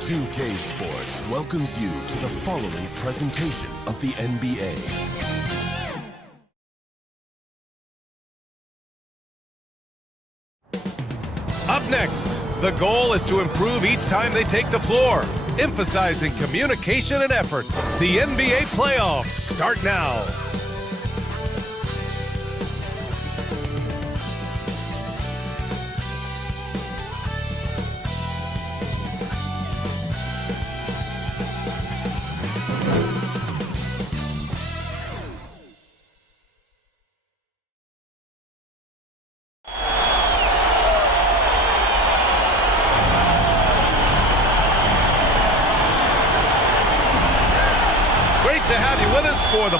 2K Sports welcomes you to the following presentation of the NBA. Up next, the goal is to improve each time they take the floor, emphasizing communication and effort. The NBA playoffs start now. To have you with us for the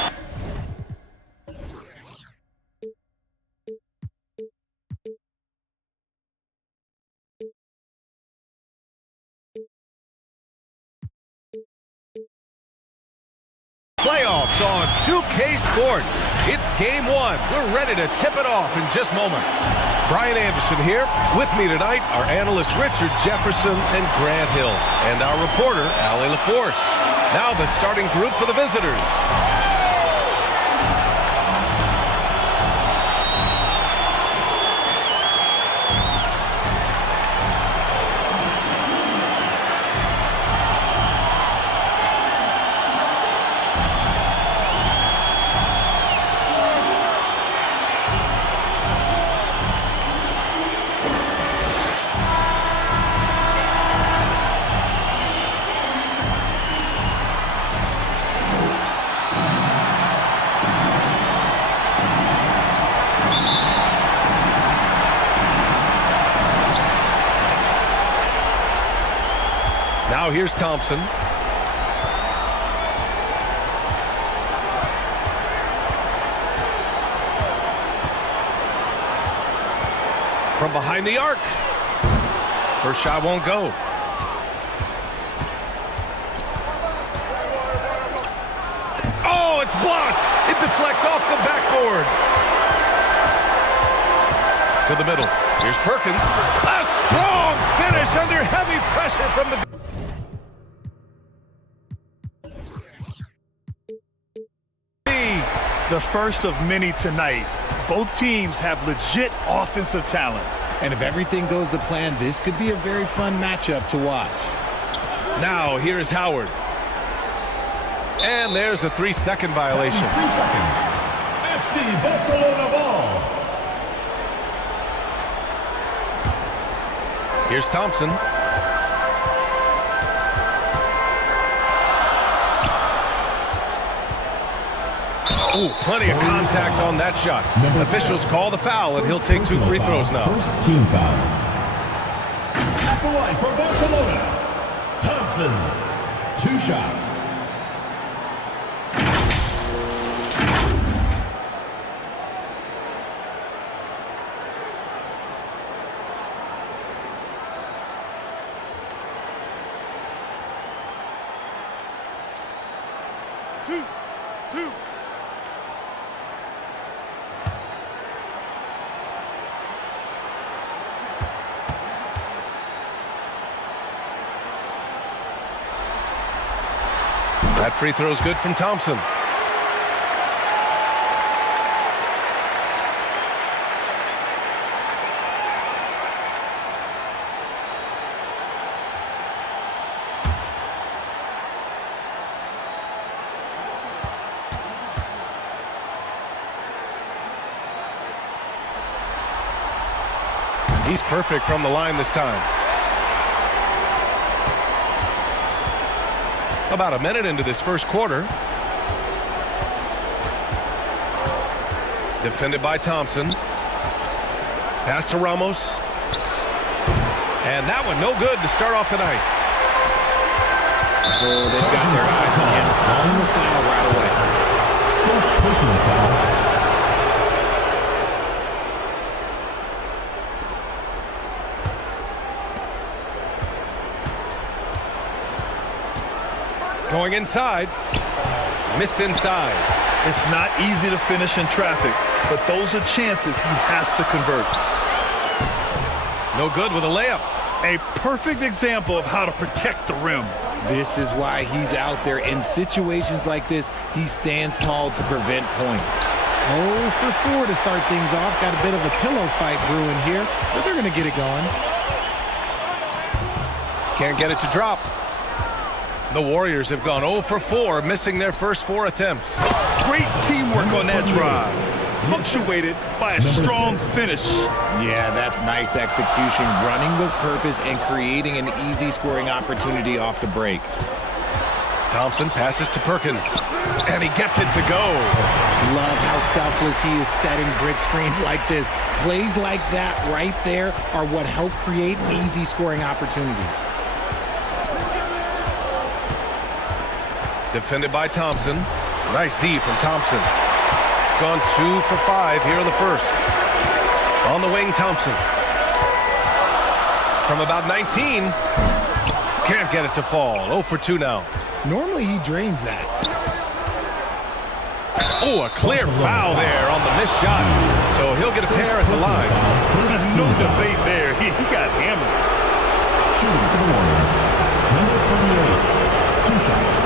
playoffs on 2K Sports. It's game one. We're ready to tip it off in just moments. Brian Anderson here. With me tonight are analysts Richard Jefferson and Grant Hill, and our reporter, Allie LaForce. Now the starting group for the visitors. Now here's Thompson. From behind the arc. First shot won't go. Oh, it's blocked. It deflects off the backboard. To the middle. Here's Perkins. A strong finish under heavy pressure from the... The first of many tonight. Both teams have legit offensive talent. And if everything goes to plan, this could be a very fun matchup to watch. Now, here's Howard. And there's a 3-second violation. 3 seconds. FC Barcelona ball. Here's Thompson. Oh, plenty of contact on that shot. Officials call the foul, and he'll take 2 free throws now. First team foul. At the line for Barcelona, Thompson. 2 shots. Two. That free throw is good from Thompson. He's perfect from the line this time. About a minute into this first quarter. Defended by Thompson. Pass to Ramos. And that one no good to start off tonight. Oh, they've got their eyes on him. Calling the foul right away. First personal foul. Going inside. Missed inside. It's not easy to finish in traffic, but those are chances he has to convert. No good with a layup. A perfect example of how to protect the rim. This is why he's out there. In situations like this, he stands tall to prevent points. 0 for 4 to start things off. Got a bit of a pillow fight brewing here, but they're going to get it going. Can't get it to drop. The Warriors have gone 0 for 4, missing their first 4 attempts. Great teamwork on that drive. Punctuated by a strong finish. Yeah, that's nice execution, running with purpose and creating an easy scoring opportunity off the break. Thompson passes to Perkins, and he gets it to go. Love how selfless he is setting brick screens like this. Plays like that right there are what help create easy scoring opportunities. Defended by Thompson. Nice D from Thompson. Gone 2 for 5 here in the first. On the wing, Thompson. From about 19. Can't get it to fall. 0 for 2 now. Normally he drains that. Oh, a clear foul there on the missed shot. So he'll get a pair at the line. There's no debate there. He got hammered. Shooting for the Warriors, number 28, 2 shots.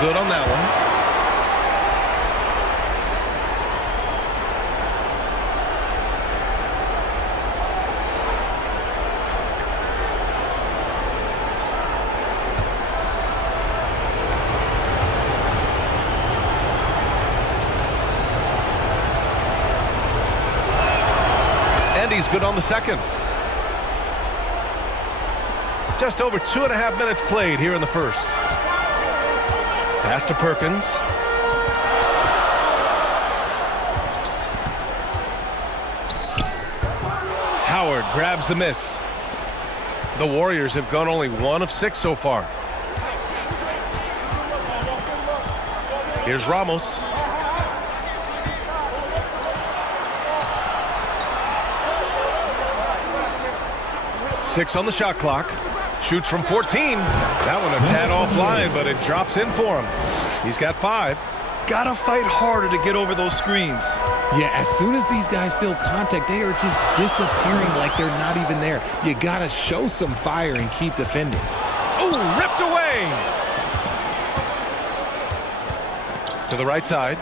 Good on that one. And he's good on the second. Just over 2.5 minutes played here in the first. Pass to Perkins. Howard grabs the miss. The Warriors have gone only 1 of 6 so far. Here's Ramos. Six on the shot clock. Shoots from 14. That one a tad offline, but it drops in for him. He's got 5. Gotta fight harder to get over those screens. Yeah, as soon as these guys feel contact, they are just disappearing like they're not even there. You gotta show some fire and keep defending. Oh, ripped away! To the right side.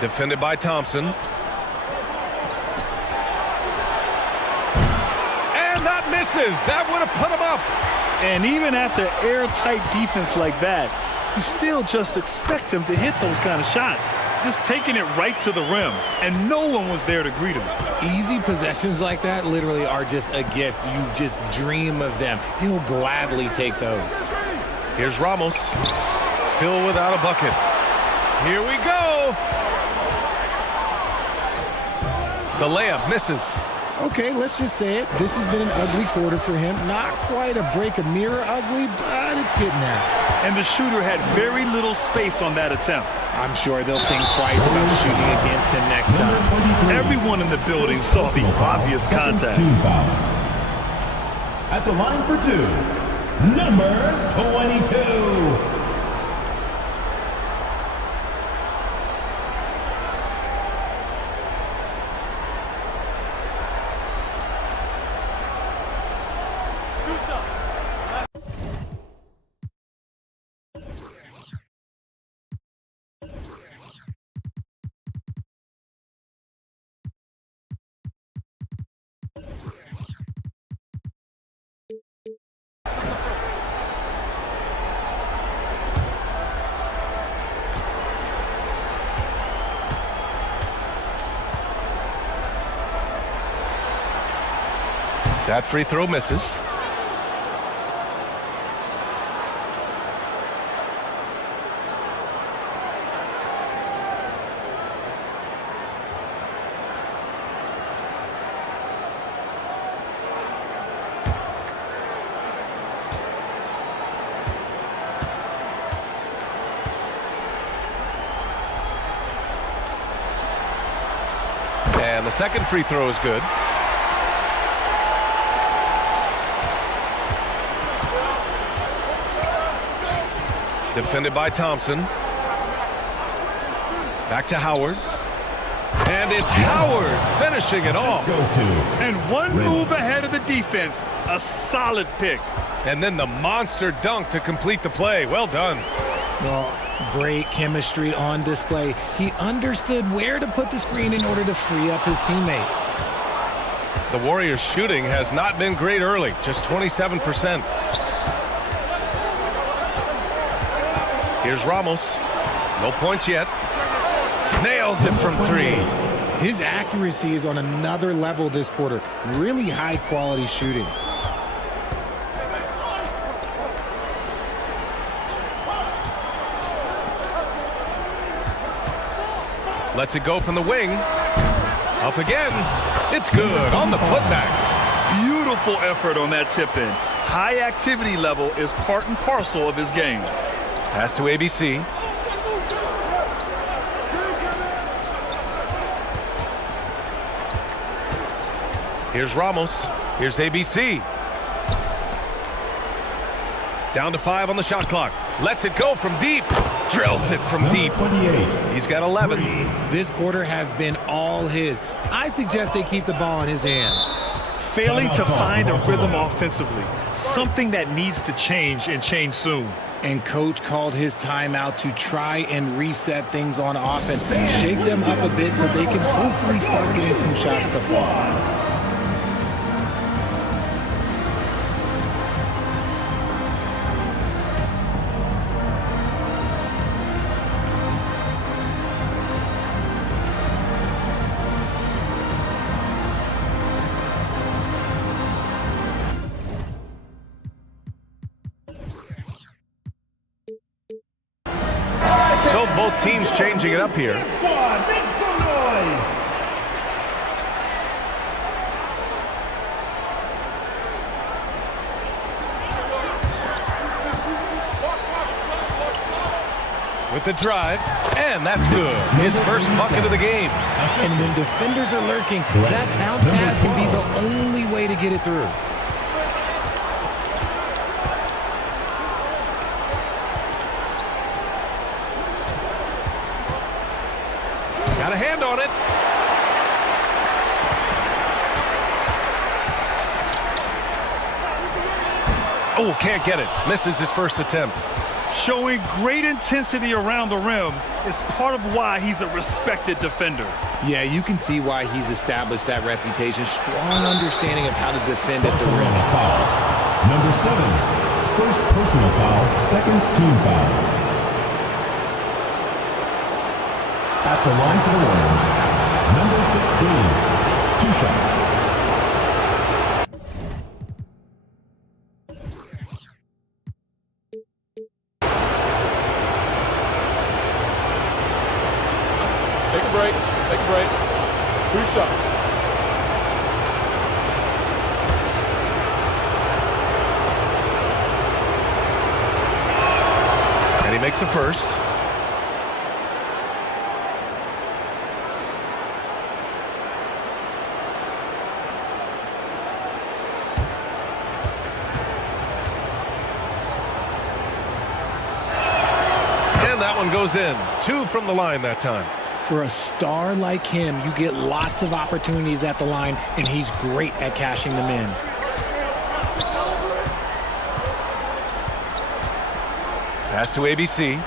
Defended by Thompson. And that misses. That would have put him up. And even after airtight defense like that, you still just expect him to hit those kind of shots. Just taking it right to the rim, and no one was there to greet him. Easy possessions like that literally are just a gift. You just dream of them. He'll gladly take those. Here's Ramos. Still without a bucket. Here we go. The layup misses. Okay, let's just say it. This has been an ugly quarter for him. Not quite a break a mirror ugly, but it's getting there. And the shooter had very little space on that attempt. I'm sure they'll think twice about shooting against him next time. Everyone in the building saw the obvious contact. At the line for 2, number 22. That free throw misses. And the second free throw is good. Defended by Thompson. Back to Howard. And it's Howard finishing it off. And one move ahead of the defense. A solid pick. And then the monster dunk to complete the play. Well done. Well, great chemistry on display. He understood where to put the screen in order to free up his teammate. The Warriors' shooting has not been great early, just 27%. Here's Ramos. No points yet. Nails it from three. His accuracy is on another level this quarter. Really high-quality shooting. Lets it go from the wing. Up again. It's good on the putback. Beautiful effort on that tip-in. High activity level is part and parcel of his game. Pass to ABC. Here's Ramos. Here's ABC. Down to 5 on the shot clock. Lets it go from deep. Drills it from deep. 28. He's got 11. This quarter has been all his. I suggest they keep the ball in his hands. Failing to find a rhythm offensively. Something that needs to change and change soon. And coach called his timeout to try and reset things on offense. Shake them up a bit so they can hopefully start getting some shots to fall. So both teams changing it up here. Squad, make some noise. With the drive, and that's good. His first bucket of the game. And when defenders are lurking, that bounce pass can be the only way to get it through. Got a hand on it. Oh, can't get it. Misses his first attempt. Showing great intensity around the rim is part of why he's a respected defender. Yeah, you can see why he's established that reputation. Strong understanding of how to defend at the rim. Foul. Number 7. First personal foul, second team foul. At the line for the Warriors, number 16. 2 shots. Take a break. Take a break. 2 shots. And he makes the first. And that one goes in. 2 from the line that time. For a star like him, you get lots of opportunities at the line, and he's great at cashing them in. Pass to ABC.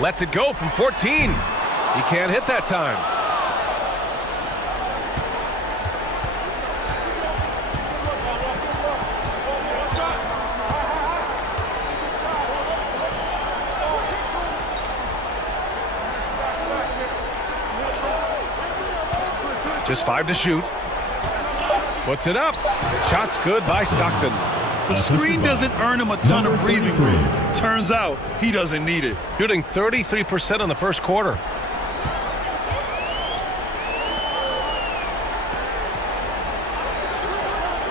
Lets it go from 14. He can't hit that time. Just 5 to shoot. Puts it up. Shot's good by Stockton. The screen doesn't earn him a ton of breathing room. Turns out he doesn't need it. Shooting 33% in the first quarter.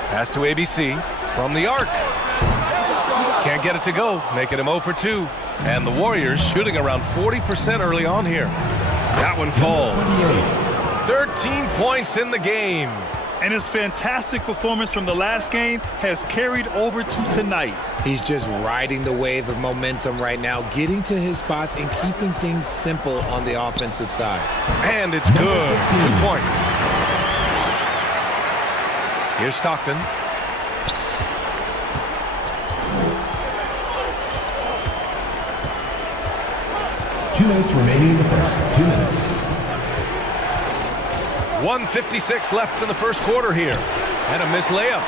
Pass to ABC from the arc. Can't get it to go, making him 0 for 2. And the Warriors shooting around 40% early on here. That one falls. 28. 13 points in the game. And his fantastic performance from the last game has carried over to tonight. He's just riding the wave of momentum right now, getting to his spots and keeping things simple on the offensive side. And it's good. 2 points. Here's Stockton. Two minutes remaining in the first. 2 minutes. 1:56 left in the first quarter here. And a missed layup.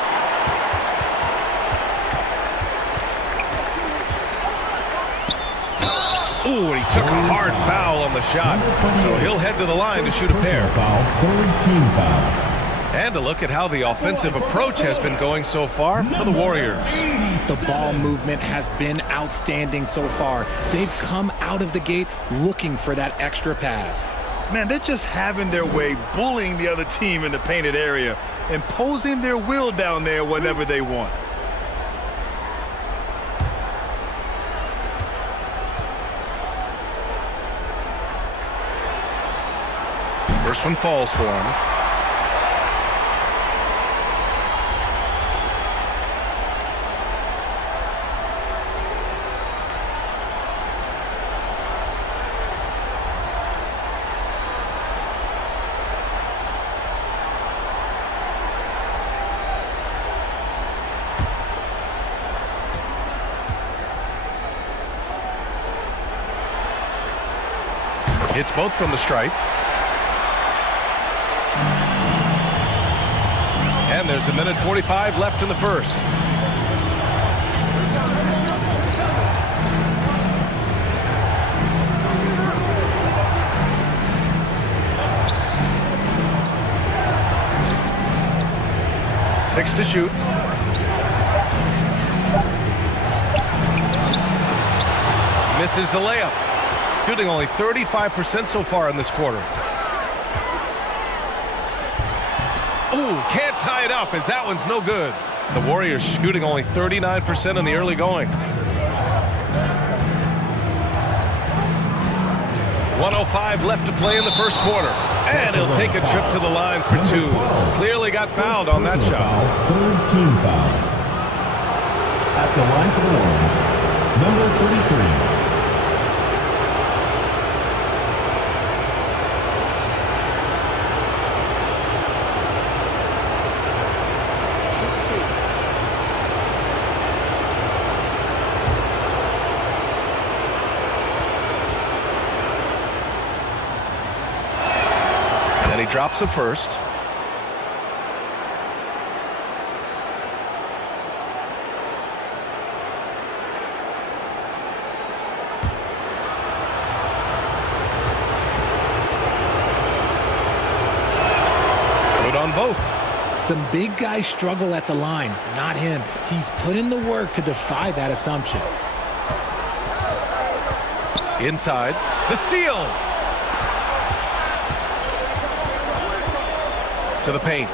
Ooh, and he took a hard foul on the shot. So he'll head to the line to shoot a pair. Foul, third team foul. And a look at how the offensive approach has been going so far for the Warriors. The ball movement has been outstanding so far. They've come out of the gate looking for that extra pass. Man, they're just having their way, bullying the other team in the painted area, imposing their will down there whenever they want. First one falls for him. Hits both from the stripe. And there's a minute 45 left in the first. Six to shoot. Misses the layup. Shooting only 35% so far in this quarter. Ooh, can't tie it up as that one's no good. The Warriors shooting only 39% in the early going. 1:05 left to play in the first quarter. And he'll take a trip to the line for two. Clearly got fouled on that shot. Third team foul. At the line for the Warriors, number 33. And he drops the first. Good on both. Some big guys struggle at the line, not him. He's put in the work to defy that assumption. Inside, the steal. To the paint.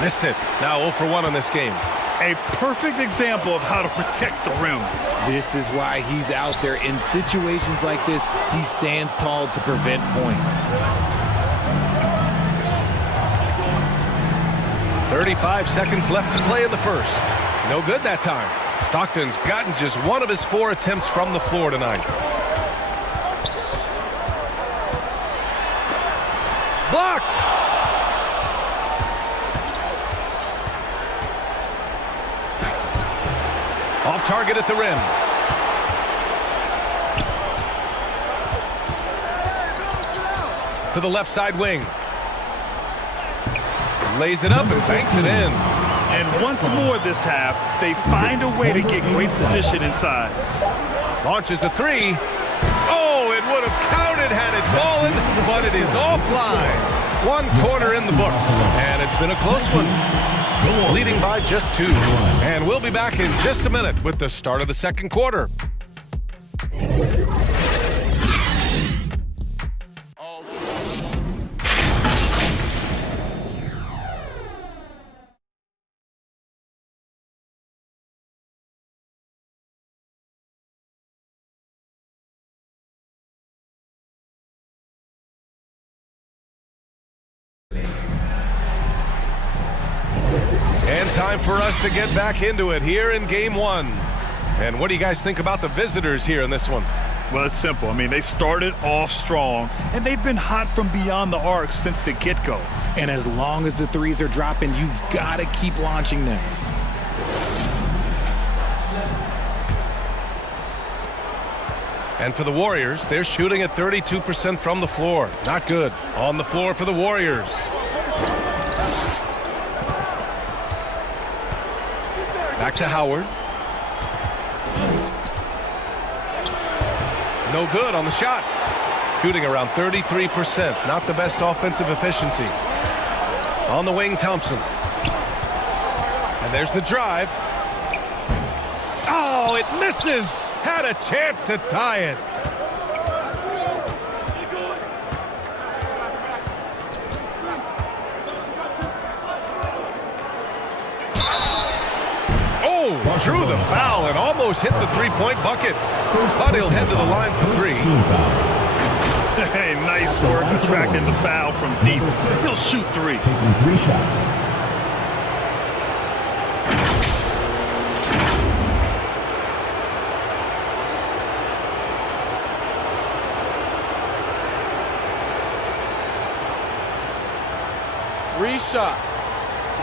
Missed it. Now 0 for 1 in this game. A perfect example of how to protect the rim. This is why he's out there. In situations like this, he stands tall to prevent points. 35 seconds left to play in the first. No good that time. Stockton's gotten just one of his 4 attempts from the floor tonight. Blocked! Off target at the rim. To the left side wing. Lays it up and banks it in. And once more this half, they find a way to get great position inside. Launches a three. Oh, it would have counted had it fallen, but it is offline. 1 quarter in the books, and it's been a close one. Leading by just 2. And we'll be back in just a minute with the start of the second quarter. time for us to get back into it here in Game 1. And what do you guys think about the visitors here in this one? Well, it's simple. I mean, they started off strong, and they've been hot from beyond the arc since the get-go. And as long as the threes are dropping, you've got to keep launching them. And for the Warriors, they're shooting at 32% from the floor. Not good. On the floor for the Warriors. Back to Howard. No good on the shot. Shooting around 33%. Not the best offensive efficiency. On the wing, Thompson. And there's the drive. Oh, it misses. Had a chance to tie it. Oh, drew the foul and almost hit the three-point bucket. But he'll head to the line for three. Hey, nice work attracting the foul from deep. He'll shoot three. Taking 3 shots.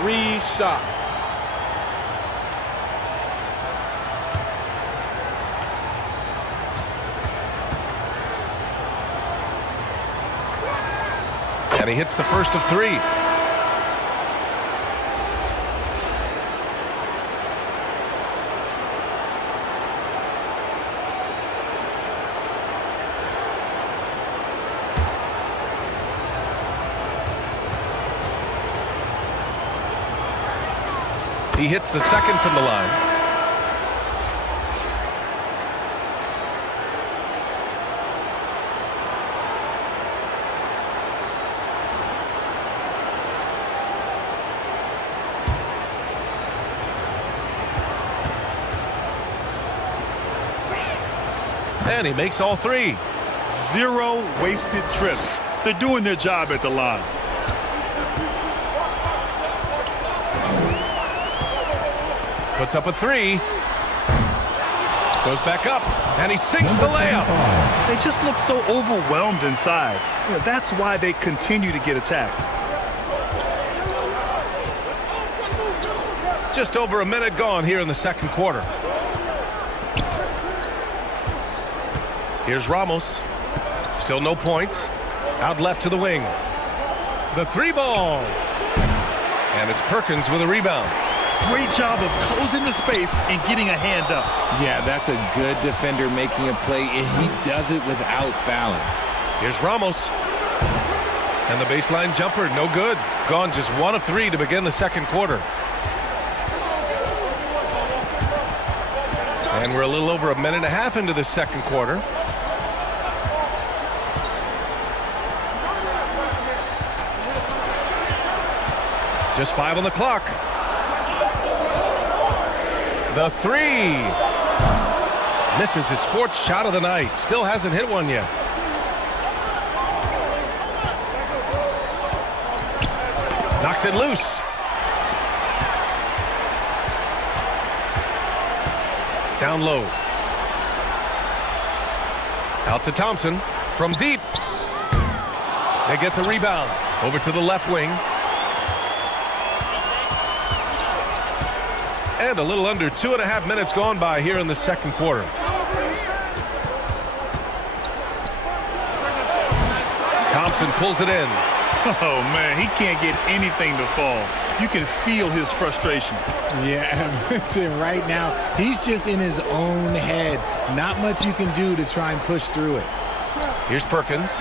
Three shots. And he hits the first of 3. He hits the second from the line. And he makes all 3. 0 wasted trips. They're doing their job at the line. Puts up a 3. Goes back up, and he sinks the layup. They just look so overwhelmed inside. You know, that's why they continue to get attacked. Just over a minute gone here in the second quarter. Here's Ramos. Still no points. Out left to the wing. The 3-ball. And it's Perkins with a rebound. Great job of closing the space and getting a hand up. Yeah, that's a good defender making a play, and he does it without fouling. Here's Ramos. And the baseline jumper, no good. Gone just 1 of 3 to begin the second quarter. And we're a little over a minute and a half into the second quarter. Just 5 on the clock. The 3. Misses his 4th shot of the night. Still hasn't hit one yet. Knocks it loose. Down low. Out to Thompson. From deep. They get the rebound. Over to the left wing. And a little under 2.5 minutes gone by here in the second quarter. Thompson pulls it in. Oh, man, he can't get anything to fall. You can feel his frustration. Yeah, right now, he's just in his own head. Not much you can do to try and push through it. Here's Perkins.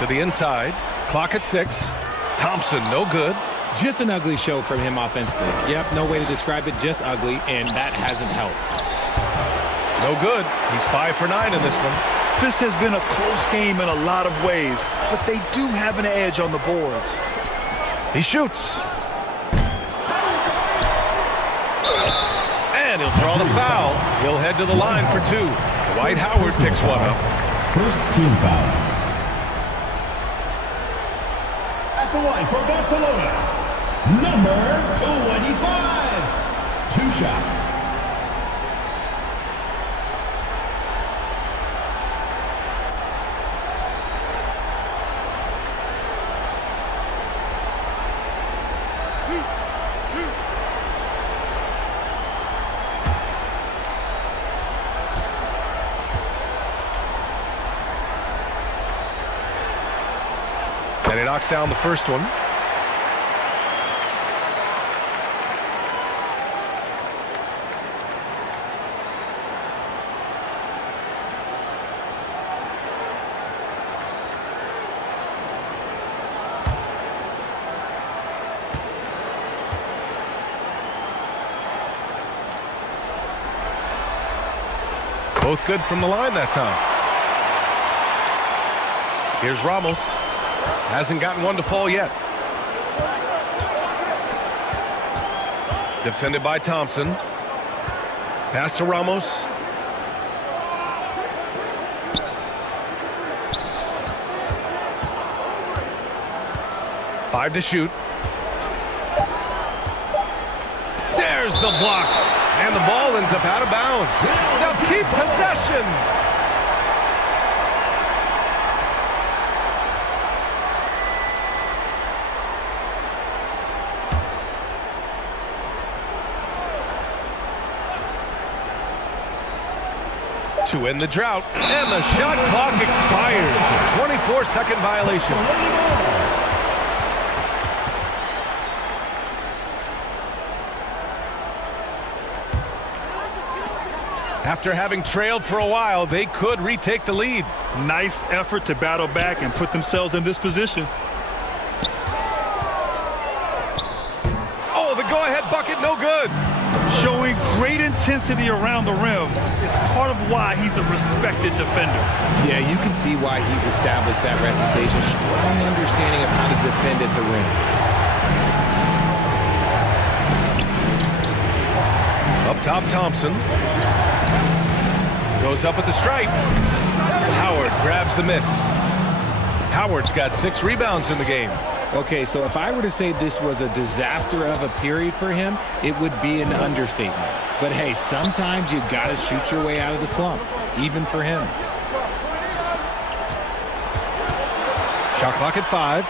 To the inside. Clock at 6. Thompson, no good. Just an ugly show from him offensively. Yep, no way to describe it, just ugly, and that hasn't helped. No good. He's 5 for 9 in this one. This has been a close game in a lot of ways, but they do have an edge on the boards. He shoots. And he'll draw the foul. He'll head to the line for 2. Dwight Howard picks one up. First team foul. At the line for Barcelona, number 25. 2 shots. And he knocks down the first one. Both good from the line that time. Here's Ramos. Hasn't gotten one to fall yet. Defended by Thompson. Pass to Ramos. Five to shoot. There's the block. And the ball ends up out of bounds. Now keep possession. To end the drought, and the shot clock expires. 24-second violation. After having trailed for a while, they could retake the lead. Nice effort to battle back and put themselves in this position. Oh, the go-ahead bucket, no good. Showing great intensity around the rim is part of why he's a respected defender. Yeah, you can see why he's established that reputation. Strong understanding of how to defend at the rim. Up top, Thompson. Goes up at the stripe. Howard grabs the miss. Howard's got 6 rebounds in the game. Okay, so if I were to say this was a disaster of a period for him, it would be an understatement. But hey, sometimes you gotta shoot your way out of the slump, even for him. Shot clock at 5.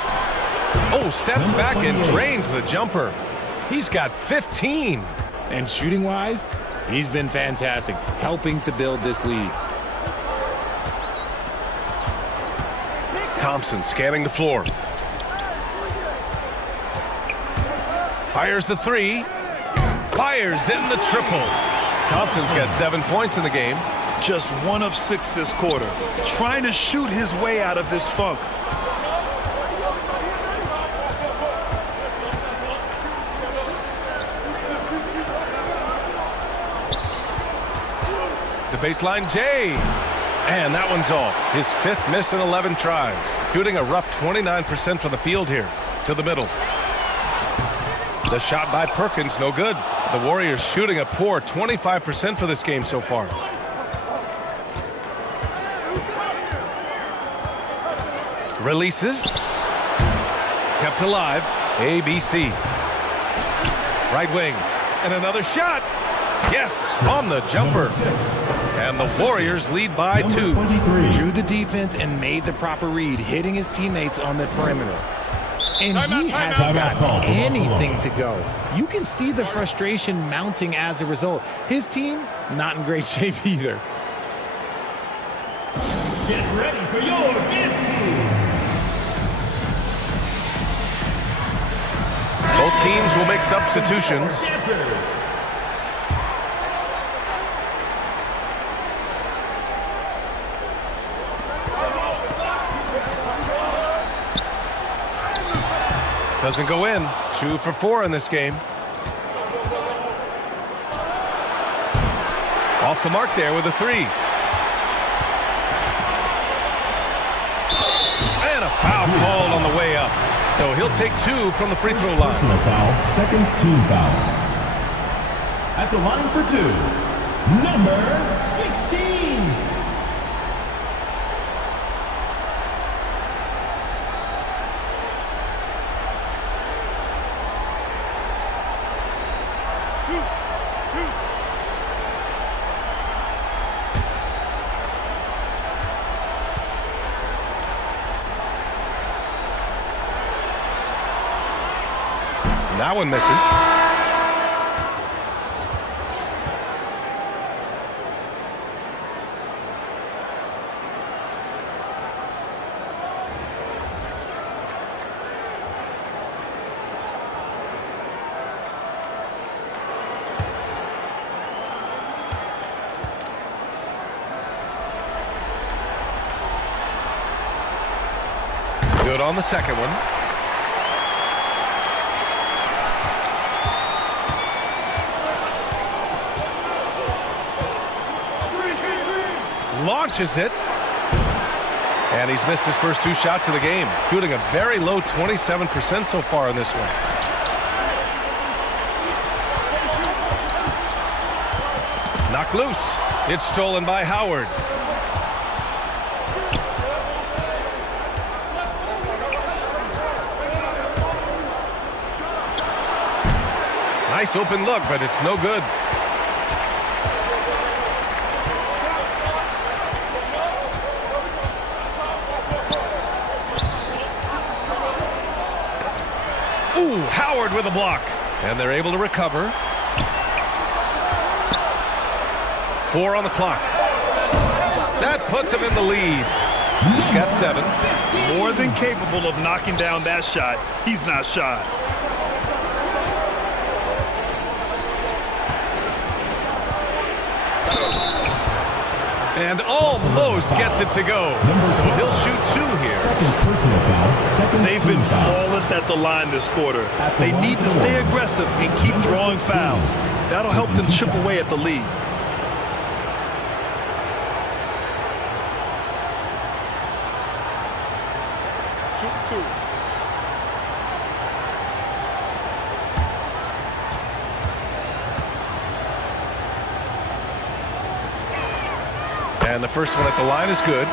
Oh, steps back and drains the jumper. He's got 15. And shooting-wise, he's been fantastic, helping to build this lead. Thompson scanning the floor. Fires the 3. Fires in the triple. Thompson's got 7 points in the game. Just 1 of 6 this quarter. Trying to shoot his way out of this funk. The baseline J. And that one's off. His 5th miss in 11 tries. Shooting a rough 29% from the field here. To the middle. The shot by Perkins, no good. The Warriors shooting a poor 25% for this game so far. Releases. Kept alive. ABC. Right wing. And another shot. Yes, on the jumper. And the Warriors lead by 2. Drew the defense and made the proper read, hitting his teammates on the perimeter. And he hasn't got anything to go. You can see the frustration mounting as a result. His team, not in great shape either. Get ready for your dance team. Both teams will make substitutions. Doesn't go in. 2 for 4 in this game. Off the mark there with a 3. And a foul called on the way up. So he'll take 2 from the free throw line. Personal foul, 2nd team foul. At the line for 2, number 16. That one misses. Good on the second one. Launches it. And he's missed his first 2 shots of the game, shooting a very low 27% so far in this one. Knocked loose. It's stolen by Howard. Nice open look, but it's no good. Ooh, Howard with a block. And they're able to recover. 4 on the clock. That puts him in the lead. He's got 7. More than capable of knocking down that shot. He's not shy. And almost gets it to go. So he'll shoot 2 here. Second personal foul. They've been flawless at the line this quarter. They need to stay aggressive and keep drawing fouls. That'll help them chip away at the lead. Shoot 2. And the first one at the line is good.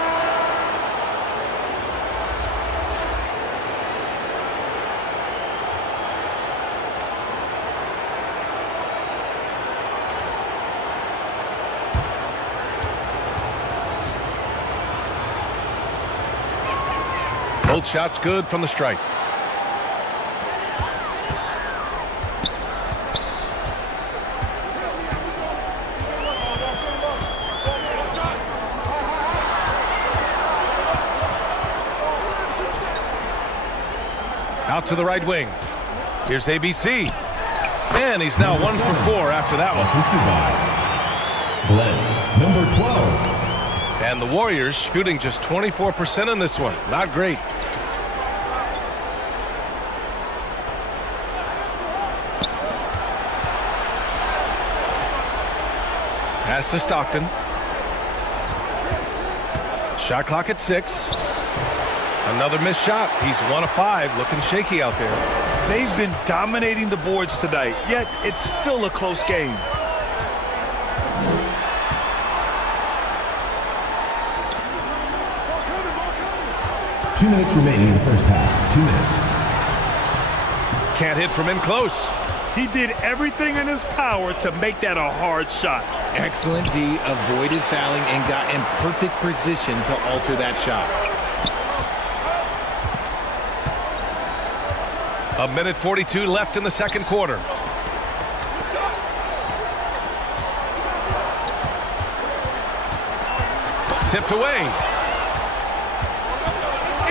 Both shots good from the strike. Out to the right wing. Here's ABC. And he's now 1 for 4 after that one. Glenn, number 12. And the Warriors shooting just 24% in this one. Not great. Pass to Stockton. Shot clock at 6. Another missed shot. He's 1 of 5, looking shaky out there. They've been dominating the boards tonight, yet it's still a close game. Two minutes remaining in the first half. 2 minutes. Can't hit from in close. He did everything in his power to make that a hard shot. Excellent D, avoided fouling and got in perfect position to alter that shot. A minute 42 left in the second quarter. Tipped away.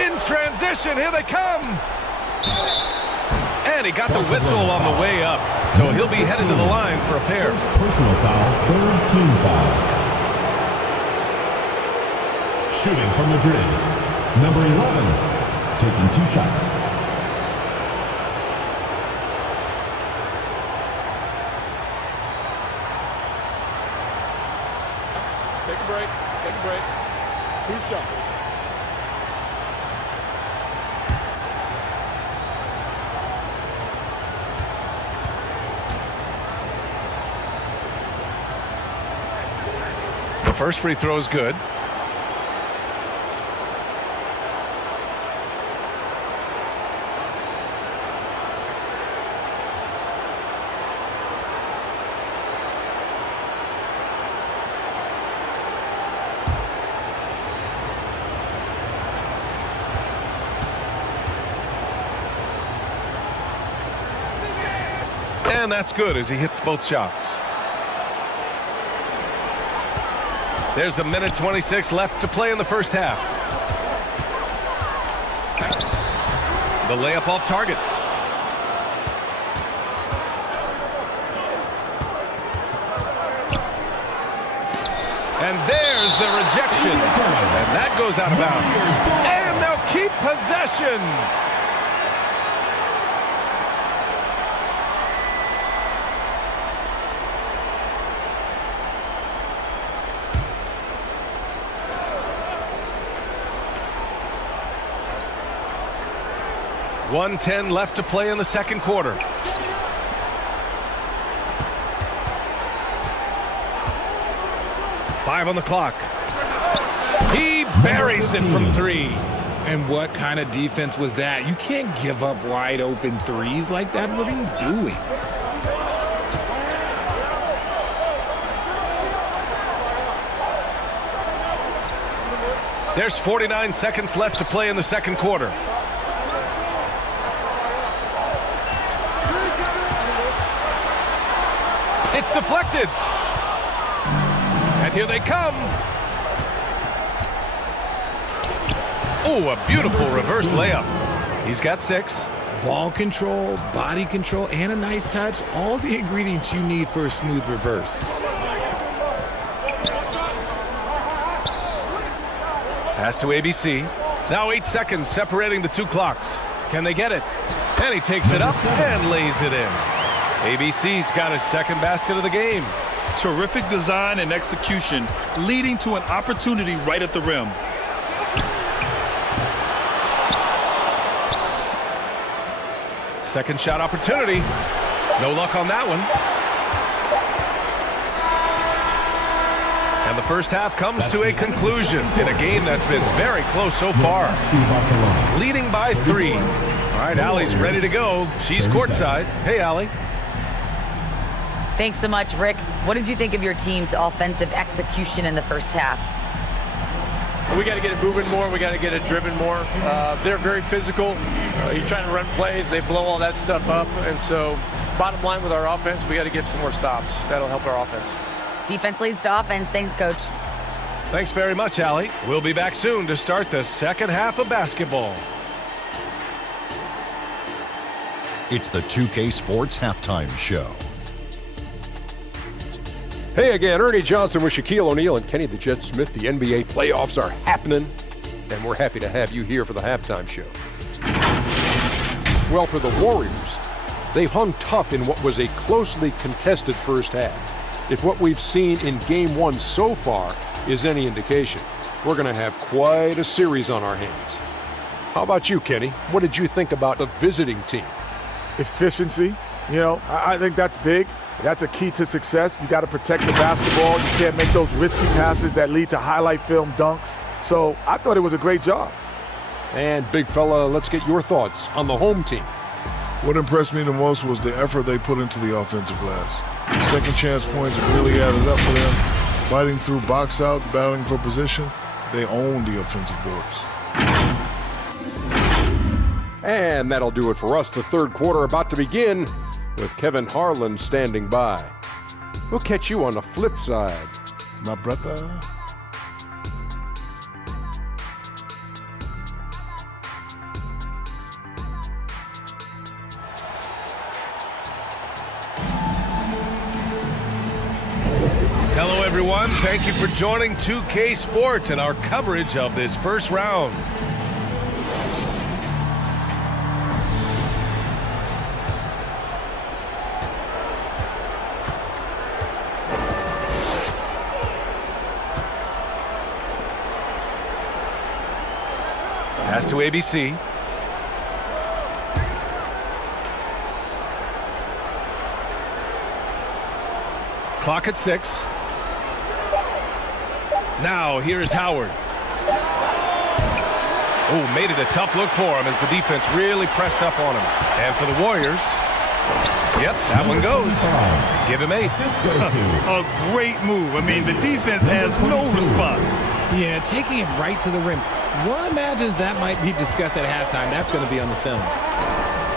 In transition, here they come. And he got the whistle on the way up. So he'll be headed to the line for a pair. First personal foul, 3rd team foul. Shooting from Madrid, number 11, taking 2 shots. Take a break. Take a break. 2 shots. The first free throw is good. And that's good as he hits both shots. There's a minute 26 left to play in the first half. The layup off target. And there's the rejection. And that goes out of bounds. And they'll keep possession. .110 left to play in the second quarter. Five on the clock. He buries it from three. And what kind of defense was that? You can't give up wide open threes like that. What are you doing? There's 49 seconds left to play in the second quarter. It's deflected. And here they come. Oh, a beautiful reverse layup. He's got 6. Ball control, body control, and a nice touch. All the ingredients you need for a smooth reverse. Pass to ABC. Now 8 seconds separating the two clocks. Can they get it? And he takes it up and lays it in. ABC's got his second basket of the game. Terrific design and execution, leading to an opportunity right at the rim. Second shot opportunity. No luck on that one. And the first half comes to a conclusion in a game that's been very close so far. Leading by 3. All right, Allie's ready to go. She's courtside. Hey, Allie. Thanks so much, Rick. What did you think of your team's offensive execution in the first half? We got to get it moving more. We got to get it driven more. They're very physical. You're trying to run plays. They blow all that stuff up. And so bottom line with our offense, we got to get some more stops. That'll help our offense. Defense leads to offense. Thanks, Coach. Thanks very much, Allie. We'll be back soon to start the second half of basketball. It's the 2K Sports Halftime Show. Hey again, Ernie Johnson with Shaquille O'Neal and Kenny the Jet Smith. The NBA playoffs are happening, and we're happy to have you here for the halftime show. Well, for the Warriors, they've hung tough in what was a closely contested first half. If what we've seen in Game 1 so far is any indication, we're going to have quite a series on our hands. How about you, Kenny? What did you think about the visiting team? Efficiency. You know, I think that's big. That's a key to success. You got to protect the basketball. You can't make those risky passes that lead to highlight film dunks. So I thought it was a great job. And big fella, let's get your thoughts on the home team. What impressed me the most was the effort they put into the offensive glass. Second chance points really added up for them. Fighting through box out, battling for position, they own the offensive boards. And that'll do it for us. The third quarter about to begin with Kevin Harlan standing by. We'll catch you on the flip side, my brother. Hello, everyone. Thank you for joining 2K Sports and our coverage of this first round. Pass to ABC. Clock at 6. Now here's Howard. Oh, made it a tough look for him as the defense really pressed up on him. And for the Warriors, yep, that one goes. Give him 8. A great move. I mean, the defense has no response. Yeah, taking it right to the rim. One imagines that might be discussed at halftime. That's going to be on the film.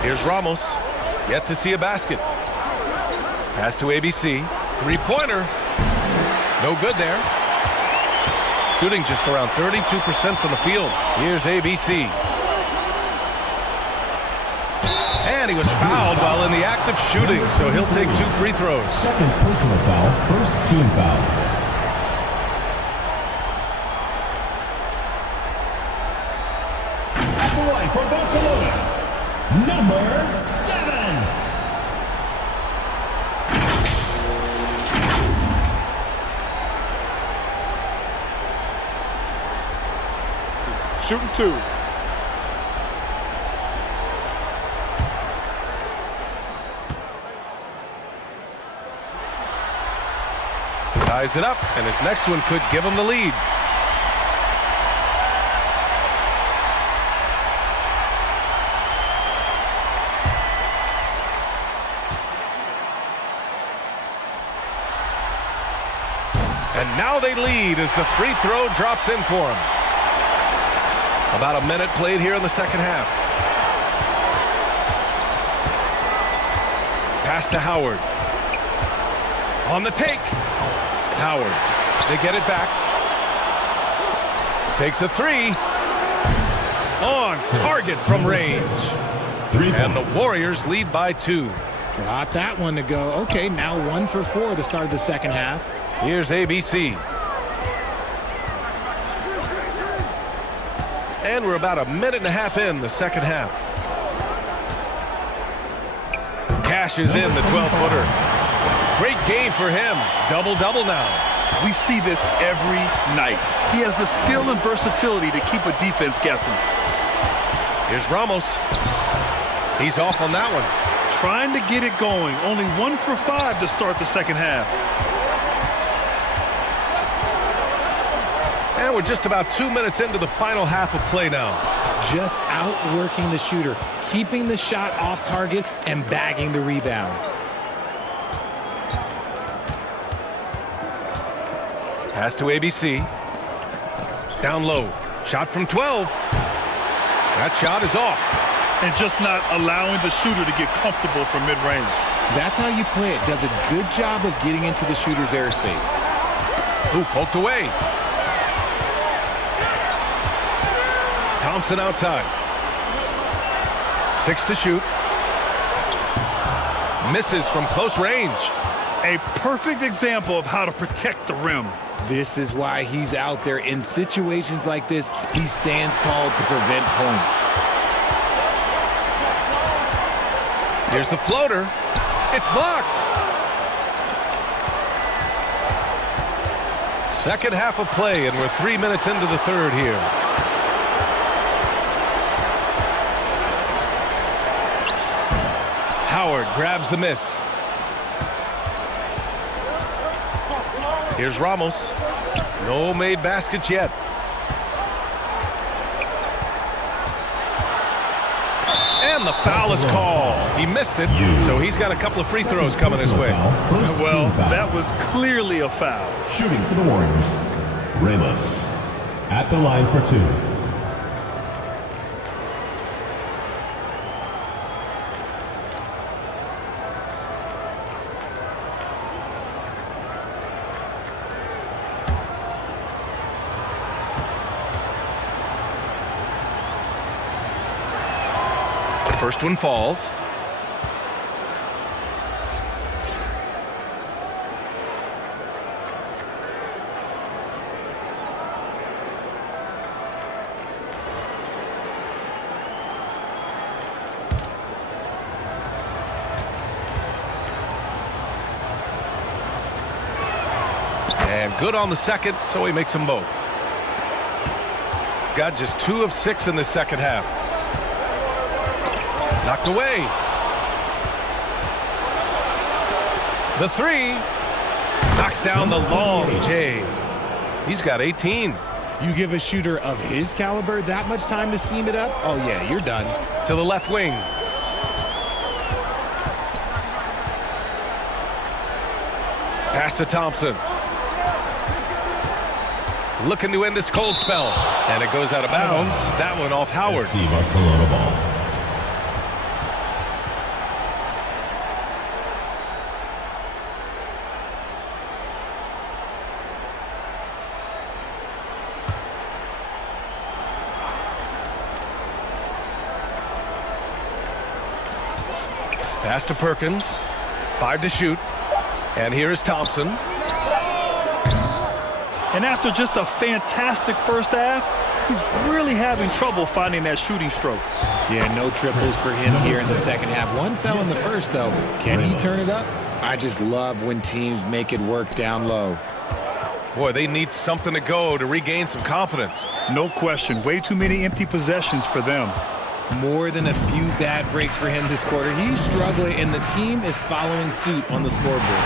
Here's Ramos. Yet to see a basket. Pass to ABC. Three-pointer. No good there. Shooting just around 32% from the field. Here's ABC. And he was fouled while in the act of shooting, so he'll take 2 free throws. Second personal foul, first team foul. At the line for Barcelona, number 7. Shooting 2. Ties it up, and his next one could give him the lead. And now they lead as the free throw drops in for him. About a minute played here in the second half. Pass to Howard. On the take. Howard. They get it back. Takes a 3. On target from range. 3 And points. the Warriors lead by 2. Got that one to go. Okay, now 1 for 4 at the start of the second half. Here's ABC. And we're about a minute and a half in the second half. Cashes in the 12-footer. Great game for him. Double-double now. We see this every night. He has the skill and versatility to keep a defense guessing. Here's Ramos. He's off on that one. Trying to get it going. Only 1 for 5 to start the second half. And we're just about 2 minutes into the final half of play now. Just outworking the shooter, keeping the shot off target and bagging the rebound. Pass to ABC. Down low. Shot from 12. That shot is off. And just not allowing the shooter to get comfortable from mid-range. That's how you play it. Does a good job of getting into the shooter's airspace. Ooh, poked away. Thompson outside. 6 to shoot. Misses from close range. A perfect example of how to protect the rim. This is why he's out there. In situations like this, he stands tall to prevent points. Here's the floater. It's blocked. Second half of play, and we're 3 minutes into the third here. Howard grabs the miss. Here's Ramos. No made baskets yet. And the foul is called. He missed it, so he's got a couple of free throws coming his way. Well, that was clearly a foul. Shooting for the Warriors, Ramos. At the line for 2. First one falls. And good on the second, so he makes them both. Got just 2 of 6 in the second half. Knocked away. The 3. Knocks down the long J. He's got 18. You give a shooter of his caliber that much time to seam it up? Oh, yeah, you're done. To the left wing. Pass to Thompson. Looking to end this cold spell. And it goes out of bounds. That one off Howard. FC Barcelona ball. Pass to Perkins. 5 to shoot. And here is Thompson. And after just a fantastic first half, he's really having trouble finding that shooting stroke. Yeah, no triples for him here in the second half. One fell in the first, though. Can he turn it up? I just love when teams make it work down low. Boy, they need something to go to regain some confidence. No question. Way too many empty possessions for them. More than a few bad breaks for him this quarter. He's struggling, and the team is following suit on the scoreboard.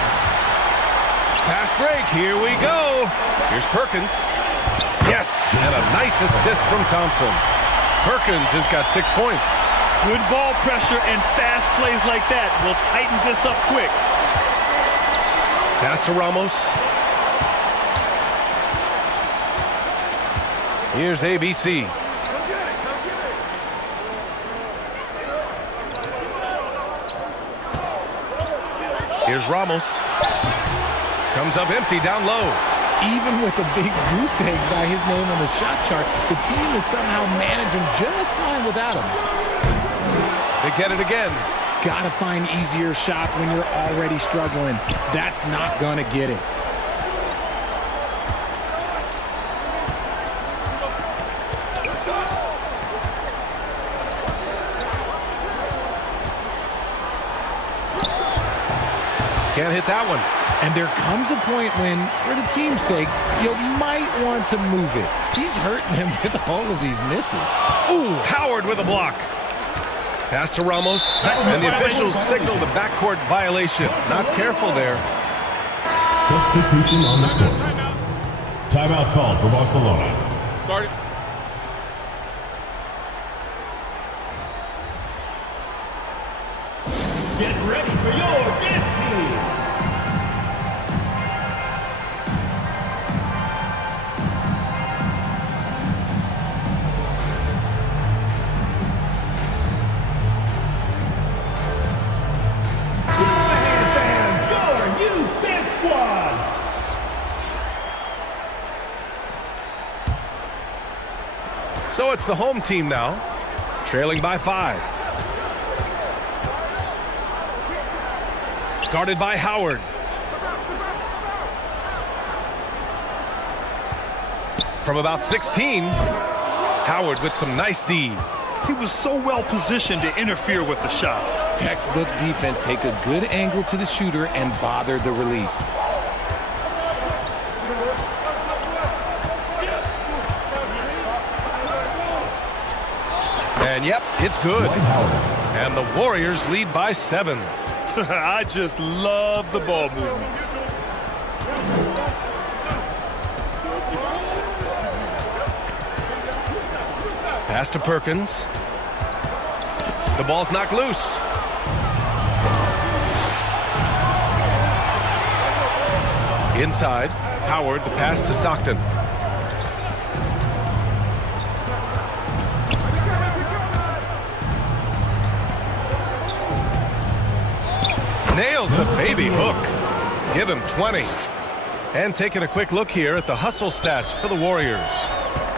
Fast break. Here we go. Here's Perkins. Yes, and a nice assist from Thompson. Perkins has got 6 points. Good ball pressure and fast plays like that will tighten this up quick. Pass to Ramos. Here's ABC. Here's Ramos. Comes up empty down low. Even with a big goose egg by his name on the shot chart, the team is somehow managing just fine without him. They get it again. Gotta find easier shots when you're already struggling. That's not gonna get it. Can't hit that one. And there comes a point when, for the team's sake, you might want to move it. He's hurting them with all of these misses. Ooh, Howard with a block. Pass to Ramos. And the officials signal the backcourt violation. Not careful there. Substitution on the court. Timeout called for Barcelona. Start it. Get ready for your dance team. So it's the home team now, trailing by 5. Guarded by Howard. From about 16, Howard with some nice D. He was so well positioned to interfere with the shot. Textbook defense. Take a good angle to the shooter and bother the release. And yep, it's good. And the Warriors lead by 7. I just love the ball movement. Pass to Perkins. The ball's knocked loose. Inside, Howard, the pass to Stockton. Nails the baby hook. Give him 20. And taking a quick look here at the hustle stats for the Warriors.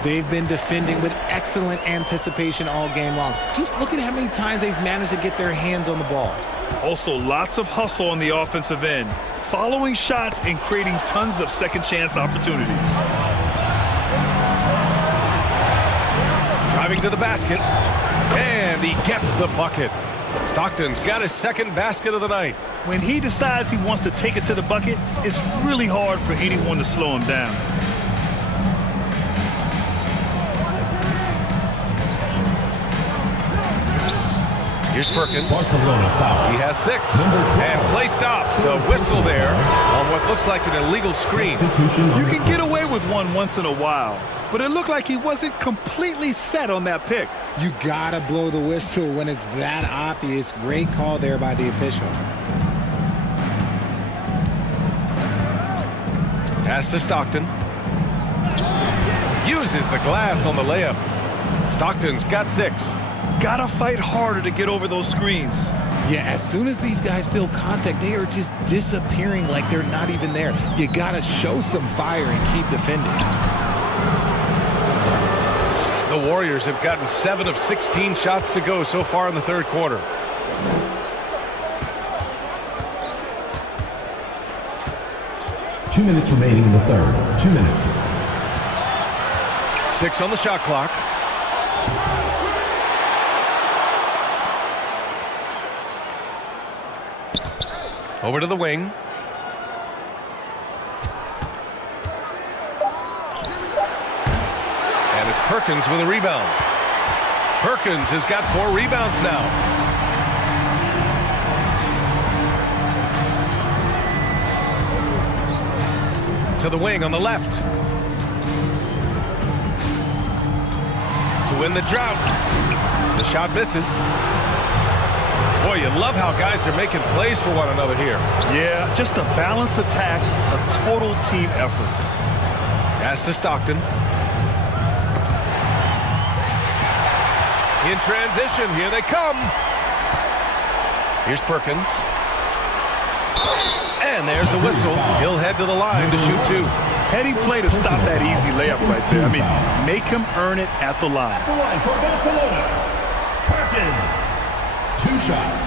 They've been defending with excellent anticipation all game long. Just look at how many times they've managed to get their hands on the ball. Also, lots of hustle on the offensive end, following shots and creating tons of second chance opportunities. Driving to the basket, and he gets the bucket. Stockton's got his second basket of the night. When he decides he wants to take it to the bucket, it's really hard for anyone to slow him down. Here's Perkins. Barcelona foul. He has 6. And play stops. A whistle there on what looks like an illegal screen. You can get away with one once in a while, but it looked like he wasn't completely set on that pick. You gotta blow the whistle when it's that obvious. Great call there by the official. Pass to Stockton. Uses the glass on the layup. Stockton's got 6. Gotta fight harder to get over those screens. Yeah, as soon as these guys feel contact, they are just disappearing like they're not even there. You gotta show some fire and keep defending. The Warriors have gotten 7 of 16 shots to go so far in the third quarter. 2 minutes remaining in the third. 2 minutes. 6 on the shot clock. Over to the wing. And it's Perkins with a rebound. Perkins has got 4 rebounds now. To the wing on the left. To win the drought. The shot misses. Boy, you love how guys are making plays for one another here. Yeah, just a balanced attack, a total team effort. Pass to Stockton. In transition, here they come. Here's Perkins. And there's a whistle. He'll head to the line to shoot 2. Heady play to stop that easy layup right there. I mean, make him earn it at the line. At the line for Barcelona, Perkins. 2 shots.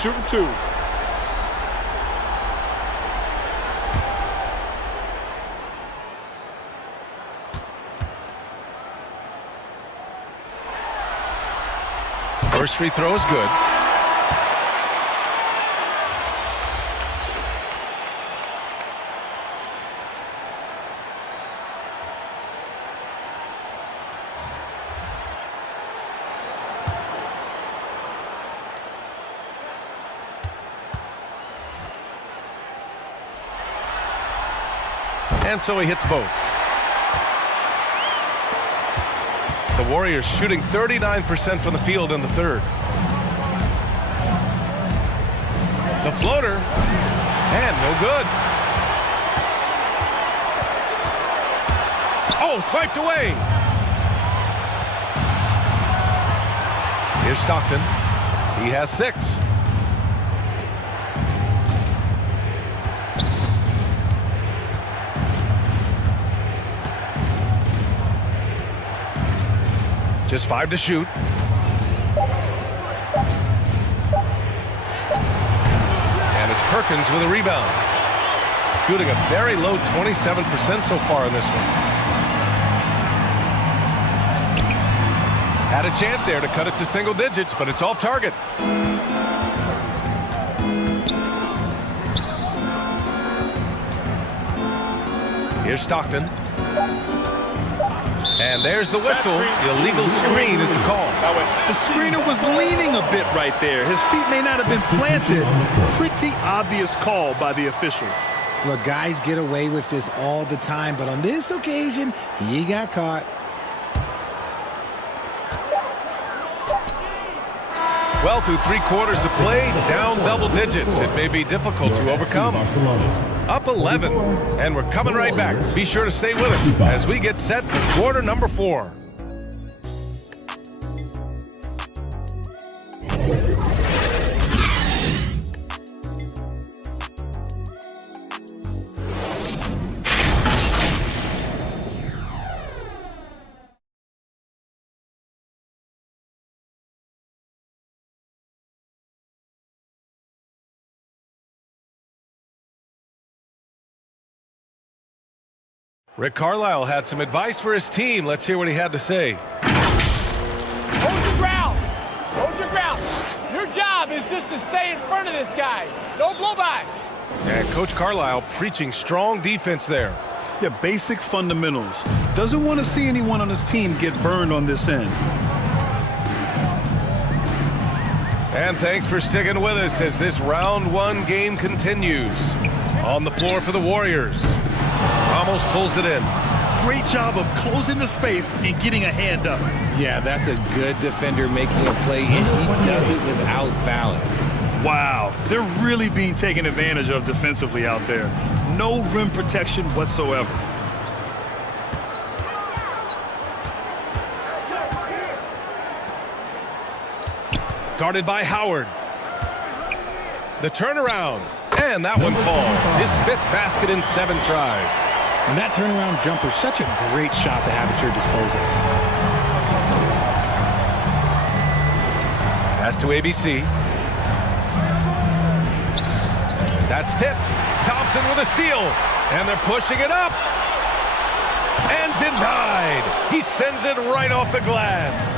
Shooting 2. First free throw is good. And so he hits both. The Warriors shooting 39% from the field in the third. The floater, and no good. Oh, swiped away. Here's Stockton. He has 6. Just 5 to shoot. And it's Perkins with a rebound. Shooting a very low 27% so far in this one. Had a chance there to cut it to single digits, but it's off target. Here's Stockton. And there's the whistle. The illegal screen is the call. The screener was leaning a bit right there. His feet may not have been planted. Pretty obvious call by the officials. Look, guys get away with this all the time, but on this occasion, he got caught. Well, through 3 quarters of play, down double digits. It may be difficult to overcome. Up 11, and we're coming right back. Be sure to stay with us as we get set for quarter number 4. Rick Carlisle had some advice for his team. Let's hear what he had to say. Hold your ground. Hold your ground. Your job is just to stay in front of this guy. No blow-bys. And Coach Carlisle preaching strong defense there. Yeah, basic fundamentals. Doesn't want to see anyone on his team get burned on this end. And thanks for sticking with us as this round 1 game continues. On the floor for the Warriors. Almost pulls it in. Great job of closing the space and getting a hand up. Yeah, that's a good defender making a play, and he does it without fouling. Wow, they're really being taken advantage of defensively out there. No rim protection whatsoever. Guarded by Howard. The turnaround. And that one falls. His 5th basket in 7 tries. And that turnaround jumper, such a great shot to have at your disposal. Pass to ABC. That's tipped. Thompson with a steal. And they're pushing it up. And denied. He sends it right off the glass.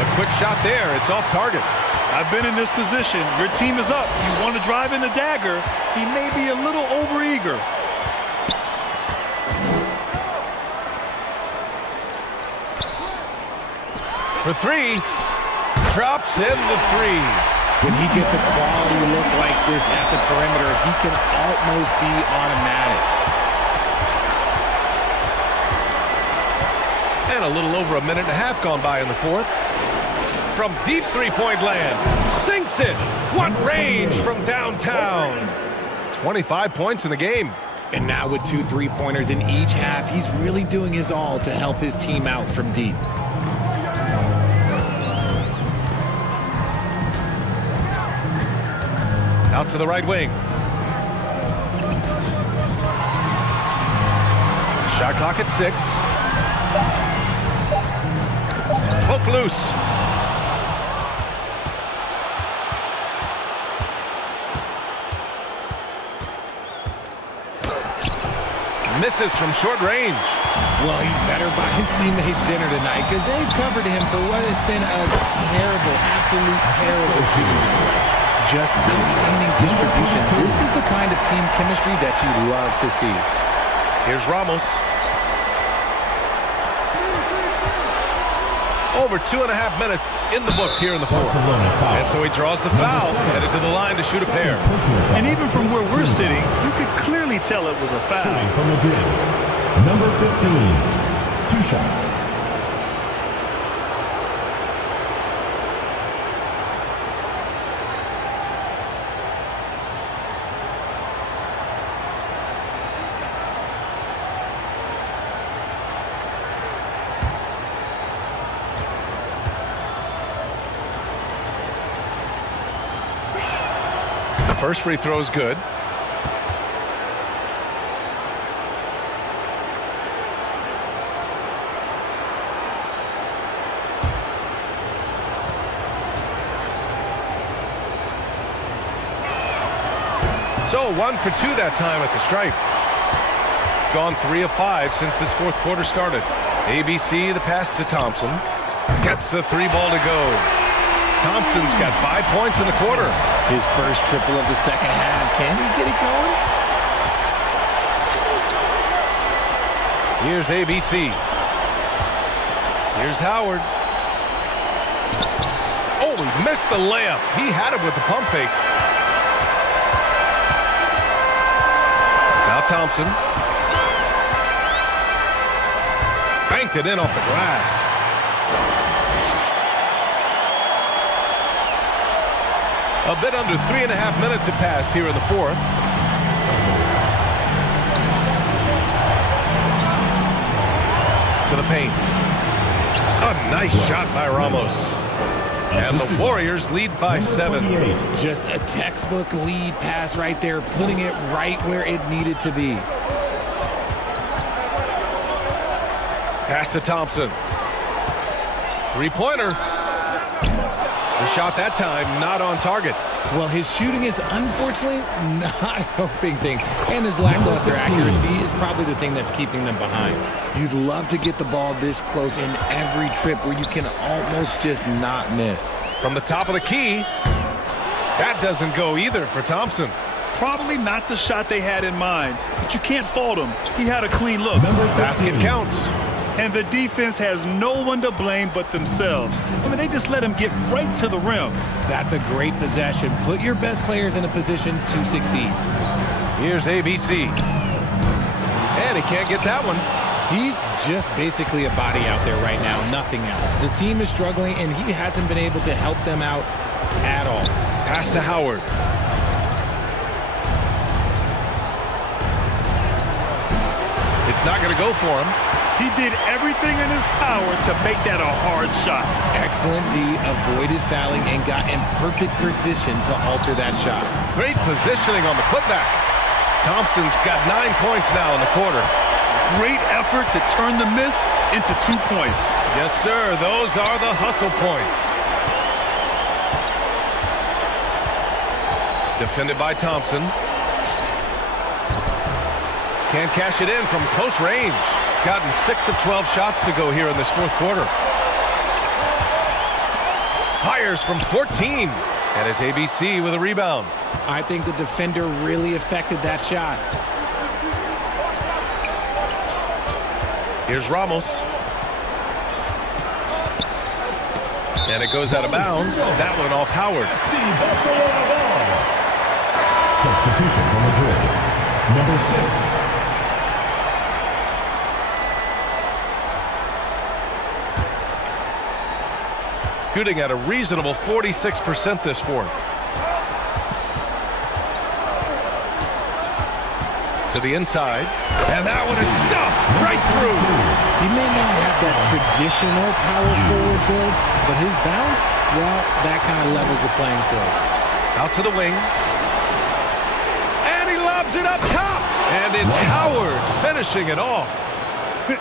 A quick shot there. It's off target. I've been in this position. Your team is up. You want to drive in the dagger. He may be a little overeager. For three. Drops in the three. When he gets a quality look like this at the perimeter, he can almost be automatic. And a little over a minute and a half gone by in the fourth. From deep three-point land. Sinks it. What range from downtown. 25 points in the game. And now with 2 3-pointers in each half, he's really doing his all to help his team out from deep. Out to the right wing. Shot clock at 6. Poke loose. Misses from short range. Well, he better buy his teammates dinner tonight because they've covered him for what has been a terrible, absolute terrible shooting display. Just outstanding distribution. This is the kind of team chemistry that you love to see. Here's Ramos. Over 2.5 minutes in the books here in the fourth. And so he draws the foul, headed to the line to shoot a pair. And even from where we're sitting, you could clearly tell it was a foul. Shooting from Madrid, number 15. 2 shots. First free throw is good. So 1 for 2 that time at the stripe. Gone 3 of 5 since this fourth quarter started. ABC, the pass to Thompson. Gets the 3 ball to go. Thompson's got 5 points in the quarter. His first triple of the second half. Can he get it going? Here's ABC. Here's Howard. Oh, he missed the layup. He had it with the pump fake. Now Thompson. Banked it in off the glass. A bit under 3.5 minutes have passed here in the fourth. To the paint. A nice shot by Ramos. And the Warriors lead by 7. Just a textbook lead pass right there, putting it right where it needed to be. Pass to Thompson. 3-pointer. The shot that time not on target. Well, his shooting is unfortunately not helping things. And his lackluster accuracy is probably the thing that's keeping them behind. You'd love to get the ball this close in every trip where you can almost just not miss. From the top of the key, that doesn't go either for Thompson. Probably not the shot they had in mind, but you can't fault him. He had a clean look. Basket counts. And the defense has no one to blame but themselves. I mean, they just let him get right to the rim. That's a great possession. Put your best players in a position to succeed. Here's ABC. And he can't get that one. He's just basically a body out there right now, nothing else. The team is struggling, and he hasn't been able to help them out at all. Pass to Howard. It's not going to go for him. He did everything in his power to make that a hard shot. Excellent D, avoided fouling, and got in perfect position to alter that shot. Great positioning on the putback. Thompson's got 9 points now in the quarter. Great effort to turn the miss into 2 points. Yes, sir. Those are the hustle points. Defended by Thompson. Can't cash it in from close range. Gotten 6 of 12 shots to go here in this fourth quarter. Fires from 14. And it's ABC with a rebound. I think the defender really affected that shot. Here's Ramos. And it goes out of bounds. That one off Howard. Substitution for Madrid. Number 6. Shooting at a reasonable 46% this fourth. To the inside. And that one is stuffed right through. He may not have that traditional power forward build, but his bounce, well, that kind of levels the playing field. Out to the wing. And he lobs it up top. And it's Howard finishing it off.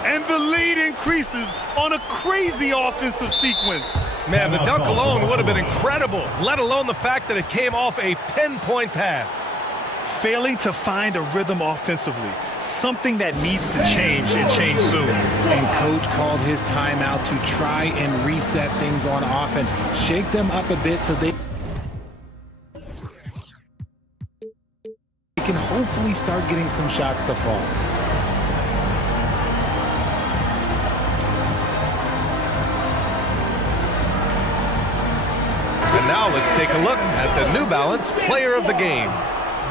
And the lead increases on a crazy offensive sequence. Man, the dunk alone would have been incredible, let alone the fact that it came off a pinpoint pass. Failing to find a rhythm offensively, something that needs to change and change soon. And coach called his timeout to try and reset things on offense, shake them up a bit so they can hopefully start getting some shots to fall. And now let's take a look at the New Balance Player of the Game.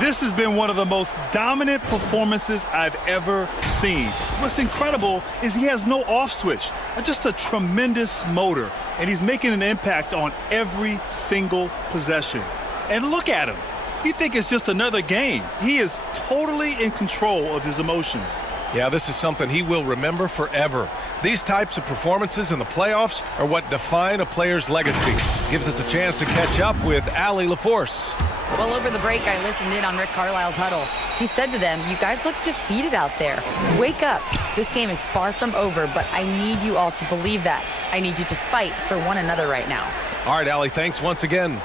This has been one of the most dominant performances I've ever seen. What's incredible is he has no off switch, just a tremendous motor, and he's making an impact on every single possession. And look at him. You think it's just another game. He is totally in control of his emotions. Yeah, this is something he will remember forever. These types of performances in the playoffs are what define a player's legacy. Gives us a chance to catch up with Allie LaForce. Well, over the break, I listened in on Rick Carlisle's huddle. He said to them, "You guys look defeated out there. Wake up. This game is far from over, but I need you all to believe that. I need you to fight for one another right now." All right, Allie, thanks once again.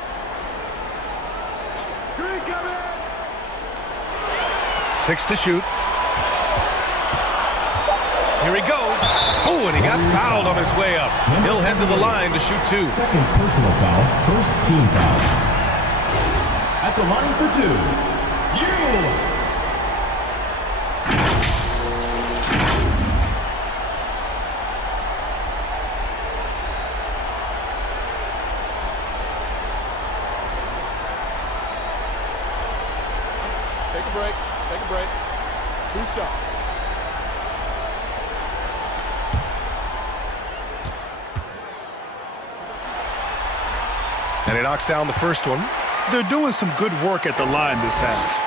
6 to shoot. Here he goes. Oh, and he got fouled on his way up. He'll head to the line to shoot 2. Second personal foul, first team foul. At the line for 2, you. Take a break. Take a break. 2 shots. And he knocks down the first one. They're doing some good work at the line this half.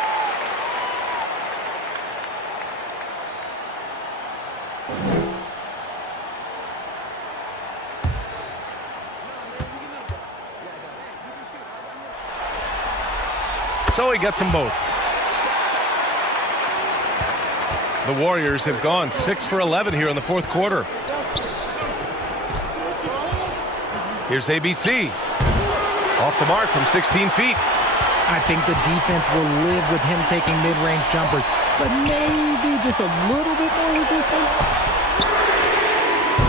So he gets them both. The Warriors have gone 6 for 11 here in the fourth quarter. Here's ABC. Off the mark from 16 feet. I think the defense will live with him taking mid-range jumpers, but maybe just a little bit more resistance.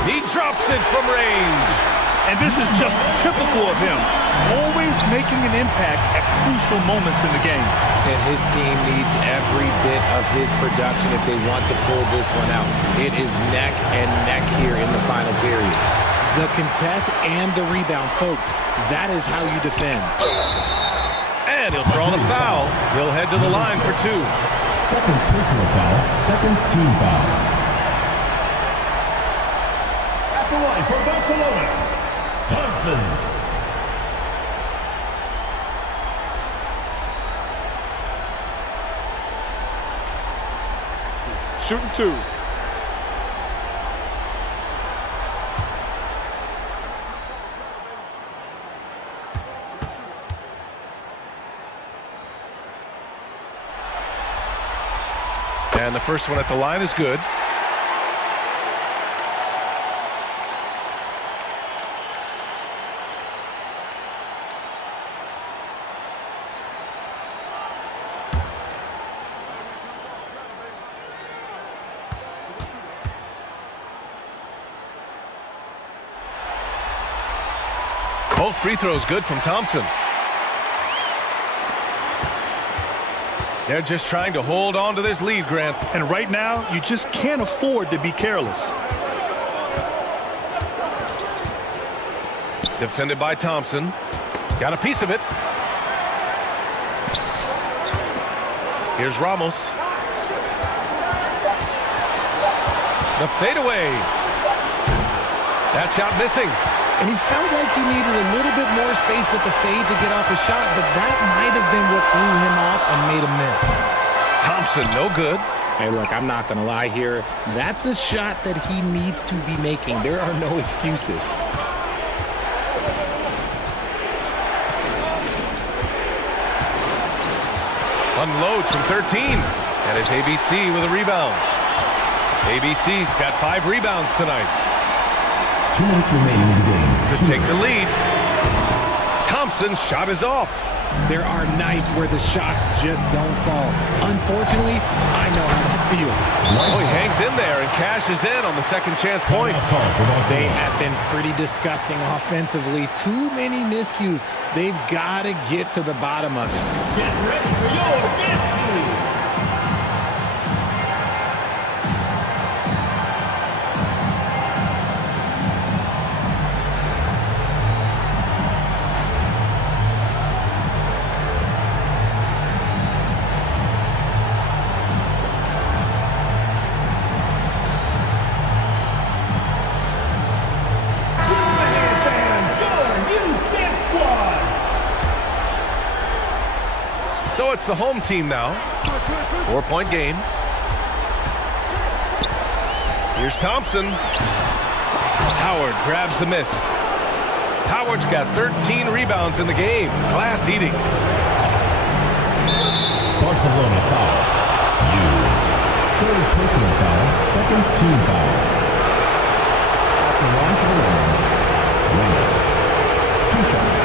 He drops it from range. And this is just typical of him, always making an impact at crucial moments in the game. And his team needs every bit of his production if they want to pull this one out. It is neck and neck here in the final period. The contest and the rebound, folks, that is how you defend. And he'll draw the foul. He'll head to the line for 2. Second personal foul, second team foul. At the line for Barcelona, Thompson. Shooting 2. And the first one at the line is good. Both free throws good from Thompson. They're just trying to hold on to this lead, Grant. And right now, you just can't afford to be careless. Defended by Thompson. Got a piece of it. Here's Ramos. The fadeaway. That shot missing. And he felt like he needed a little bit more space with the fade to get off a shot, but that might have been what threw him off and made him miss. Thompson, no good. Hey, look, I'm not going to lie here. That's a shot that he needs to be making. There are no excuses. Unloads from 13. And it's ABC with a rebound. ABC's got 5 rebounds tonight. 2 minutes remaining in the game. To take the lead. Thompson's shot is off. There are nights where the shots just don't fall. Unfortunately, I know how that feels. Oh, he hangs in there and cashes in on the second chance points. They have been pretty disgusting offensively. Too many miscues. They've got to get to the bottom of it. Get ready for your destiny. So it's the home team now. 4-point game. Here's Thompson. Howard grabs the miss. Howard's got 13 rebounds in the game. Glass eating. Barcelona foul. Third personal foul. Second team foul. At the line for the Rams. 2 shots.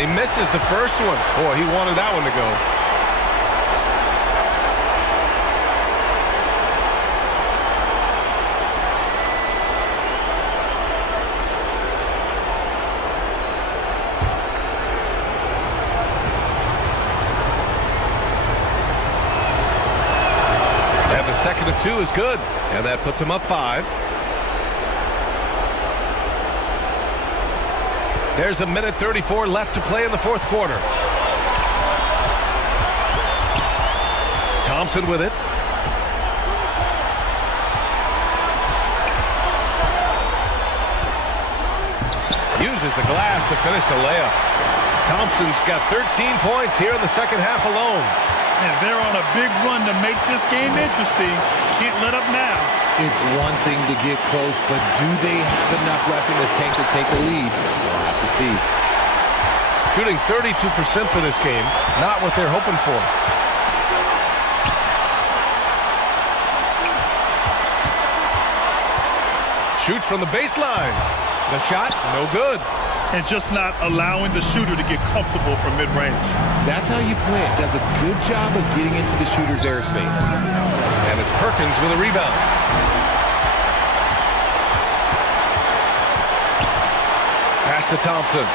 He misses the first one. Boy, he wanted that one to go. And the second of 2 is good. And that puts him up 5. There's a minute 34 left to play in the fourth quarter. Thompson with it. Uses the glass to finish the layup. Thompson's got 13 points here in the second half alone. And they're on a big run to make this game interesting. Can't let up now. It's one thing to get close, but do they have enough left in the tank to take a lead? We'll have to see. Shooting 32% for this game. Not what they're hoping for. Shoots from the baseline. The shot, no good. And just not allowing the shooter to get comfortable from mid-range. That's how you play it. Does a good job of getting into the shooter's airspace. And it's Perkins with a rebound. Pass to Thompson.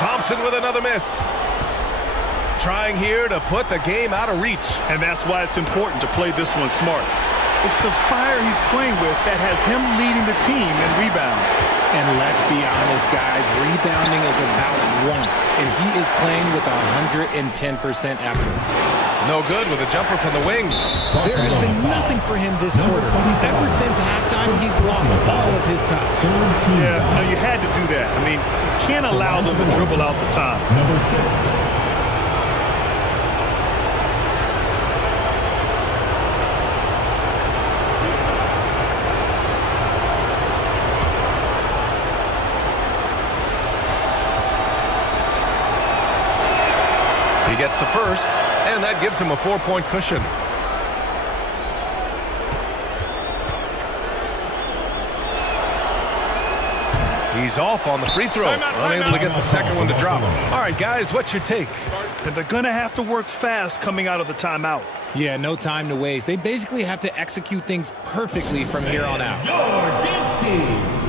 Thompson with another miss. Trying here to put the game out of reach. And that's why it's important to play this one smart. It's the fire he's playing with that has him leading the team in rebounds. And let's be honest, guys, rebounding is about want. And he is playing with 110% effort. No good with a jumper from the wing. There has been nothing for him this quarter. Ever since halftime, he's lost all of his time. Yeah, no, you had to do that. I mean, you can't allow them to dribble out the time. Number 6. He gets the first, and that gives him a 4-point cushion. He's off on the free throw. Unable to get the second one to drop. All right, guys, what's your take? And they're going to have to work fast coming out of the timeout. Yeah, no time to waste. They basically have to execute things perfectly from here on out. Your dance team.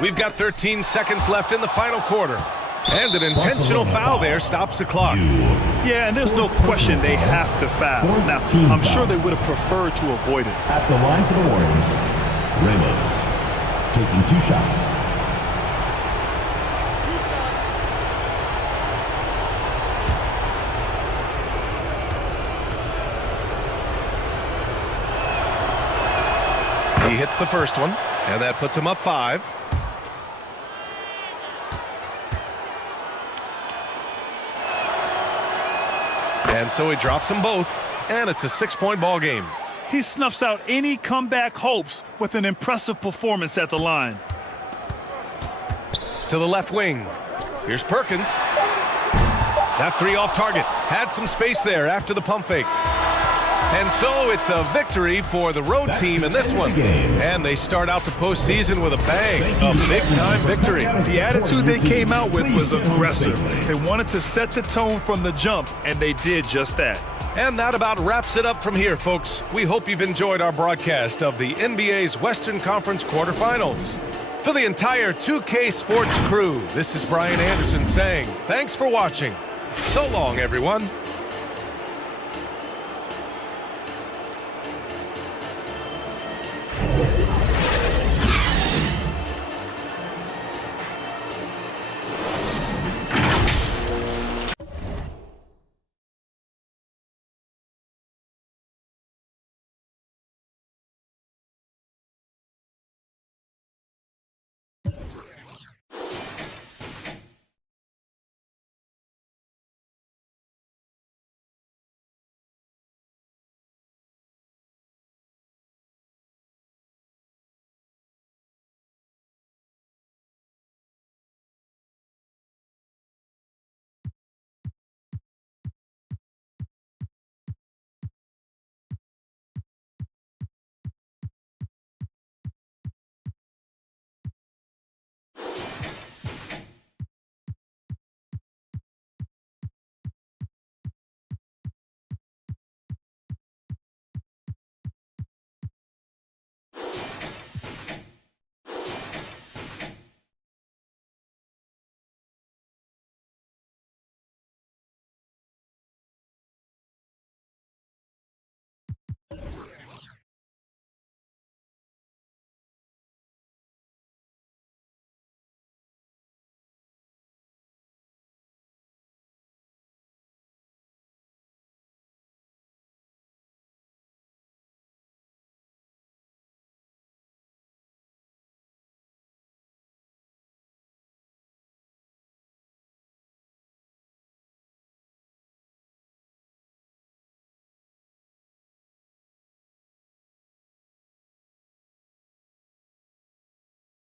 We've got 13 seconds left in the final quarter. And an intentional foul there stops the clock. Yeah, and there's no question they have to foul. Now, I'm sure they would have preferred to avoid it. At the line for the Warriors, Ramos taking 2 shots. He hits the first one, and that puts him up 5. And so he drops them both, and it's a 6-point ball game. He snuffs out any comeback hopes with an impressive performance at the line. To the left wing. Here's Perkins. That 3 off target. Had some space there after the pump fake. And so it's a victory for the road team in this one. And they start out the postseason with a bang. A big-time victory. The attitude they came out with was aggressive. They wanted to set the tone from the jump, and they did just that. And that about wraps it up from here, folks. We hope you've enjoyed our broadcast of the NBA's Western Conference quarterfinals. For the entire 2K Sports crew, this is Brian Anderson saying thanks for watching. So long, everyone.